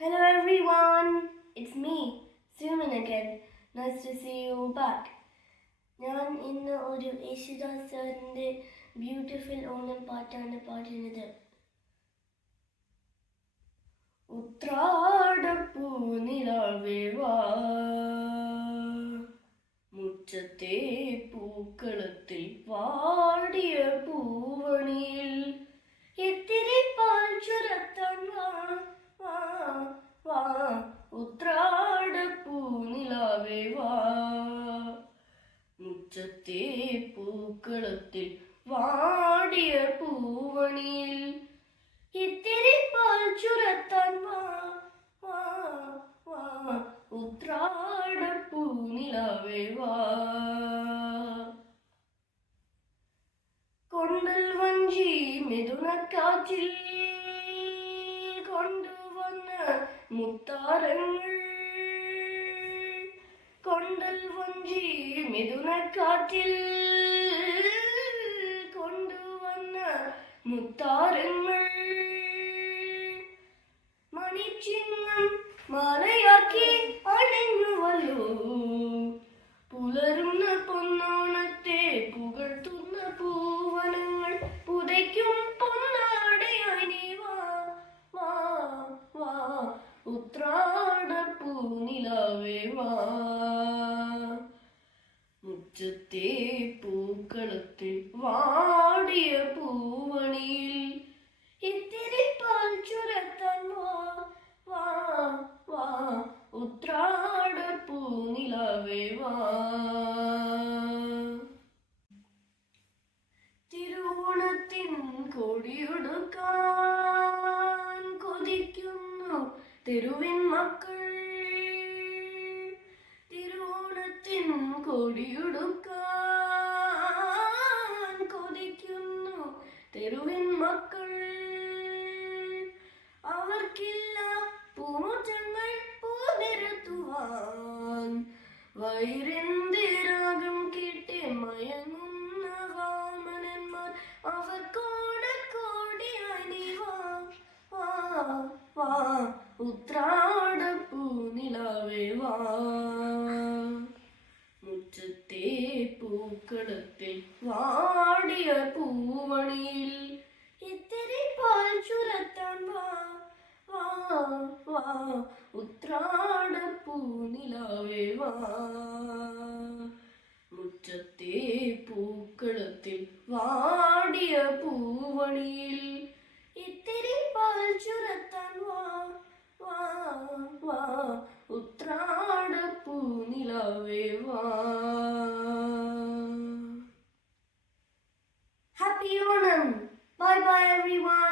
Hello everyone, it's me, Suman again. Nice to see you all back. ഞാൻ ഇന്ന് ഒരു യേശുദാസ് സാറിൻ്റെ ബ്യൂട്ടിഫുൾ ഓണം പാട്ടാണ് മുറ്റത്തെ പൂക്കളത്തിൽ വാടിയ പൂവണിയിൽ. ഇത്തിരി പാൽ ചുരത്താൻ ഉത്രാട നിലാവേ വാ. കൊണ്ടൽ വഞ്ചി മിഥുനക്കാറ്റിൽ കൊണ്ടുവന്ന മുത്താരങ്ങൾ കൊണ്ടൽ വഞ്ചി മിഥുനക്കാറ്റിൽ കൊണ്ടുവന്ന മുത്താരങ്ങൾ. മണിച്ചിഹ്നം മാലയാക്കി അണിഞ്ഞുവല്ലോ പുലരുന്ന പൊന്നോണത്തെ പുകഴ്ത്തുന്ന പൂവനങ്ങൾ. പുതയ്ക്കും പൊന്നാടയായി നീ വാ വാ വാ ഉത്രാടപ്പൂ മുറ്റത്തെ പൂക്കളത്തിൽ വാടിയ പൂവണിയിൽ. ഇത്തിരി പാൽ ചുരത്താൻ വാ വാ വാ ഉത്രാട പൂനിലവേ വാ. തിരുവോണത്തിൻ കൊടിയൊടുക്കാൻ കൊതിക്കുന്നു തെരുവിൻ മക്കൾ കൊടിയൊടുക്കാൻ കൊതിക്കുന്നു. തെരുവിൻ മക്കൾ അവർക്കില്ല പൂമുറ്റങ്ങൾ പൂനിരത്തുവാൻ. വൈരന്തിരാഗം കിട്ടി മയങ്ങുന്ന വാമനന്മാർ അവർ കോടിയായി കോടി വാ വാ വാ ഉത്രാടപ്പൂ നിലാവേ വാ. മുറ്റത്തെ പൂക്കളത്തിൽ വാടിയ പൂവണിയിൽ. ഇത്തിരി പാൽ ചുരത്താൻ വാ വാ വാ ഉത്രാട പൂനിലാവേ വാ. മുറ്റത്തെ പൂക്കളത്തിൽ വാടിയ പൂവണിയിൽ. ഇത്തിരി പാൽ ചുരത്താൻ വാ വാ Dreamer!